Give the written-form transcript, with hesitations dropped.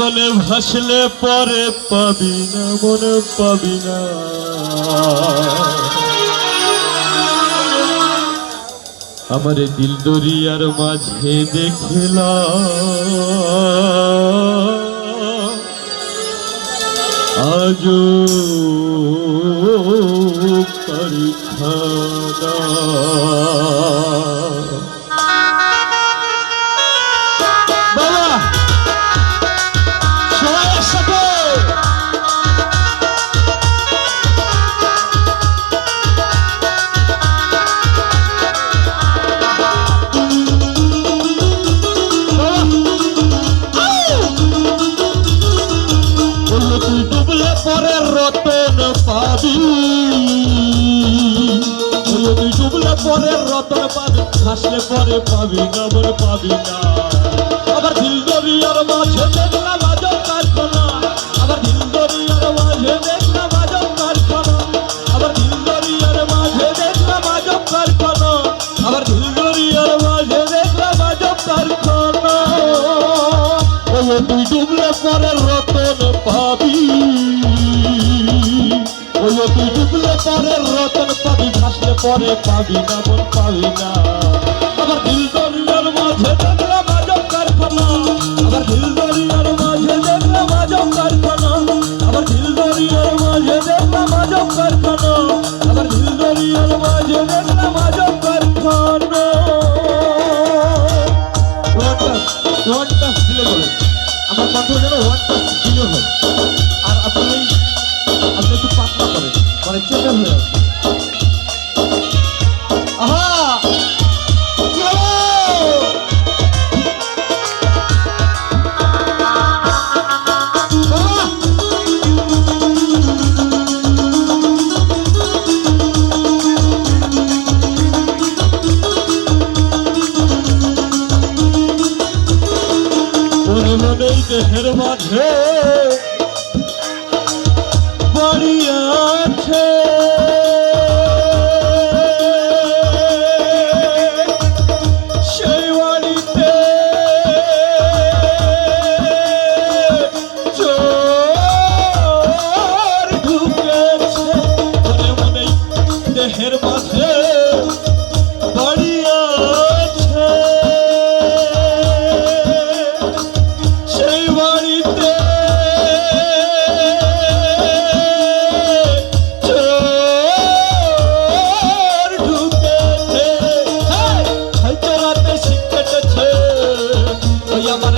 গগনে ভাসলে পরে পাবি না, মনে পাবি না। আমার দিল দরিয়ার মাঝে দেখলা আজো কারখানা। পরে রতন পাবি, হাসলে পরে পাবি না, মনে পাবি না। আবার দিল দরিয়ার মাঝে দেখলাম আজব কারখানা, আবার দিল দরিয়ার মাঝে দেখলাম আজব কারখানা, আবার দিল দরিয়ার মাঝে দেখলাম আজব কারখানা, আবার দিল দরিয়ার মাঝে দেখলাম আজব কারখানা। ও তুই ডুবলে পরে রতন পাবি, ওই তুই ডুবলে পরে রতন পাবি, ভাসলে পরে পাবি না, মন পাবি না। আবার দিল দরিয়ার মাঝে দেখলাম আজব কারখানা, আবার দিল দরিয়ার মাঝে দেখলাম আজব কারখানা, আবার দিল দরিয়ার মাঝে দেখলাম আজব কারখানা, আবার দিল দরিয়ার মাঝে দেখলাম আজব কারখানা। ওয়ানটা দিলে বলে আমার কণ্ঠ যেন ওয়ানটা দিলে হয়। আর আপনি একটু পাতলা করেন, মানে চেপে হয়ে আসে। মনে মনেই দেহের মাঝে বাড়ি আছে, সেই বাড়িতে চোর ঢুকেছে। মনে মনেই দেহের মাঝে বাড়ি আছে, সেই বাড়িতে চোর ঢুকেছে। ছাই চোরাতে শিখ কেটেছে, ওই আমার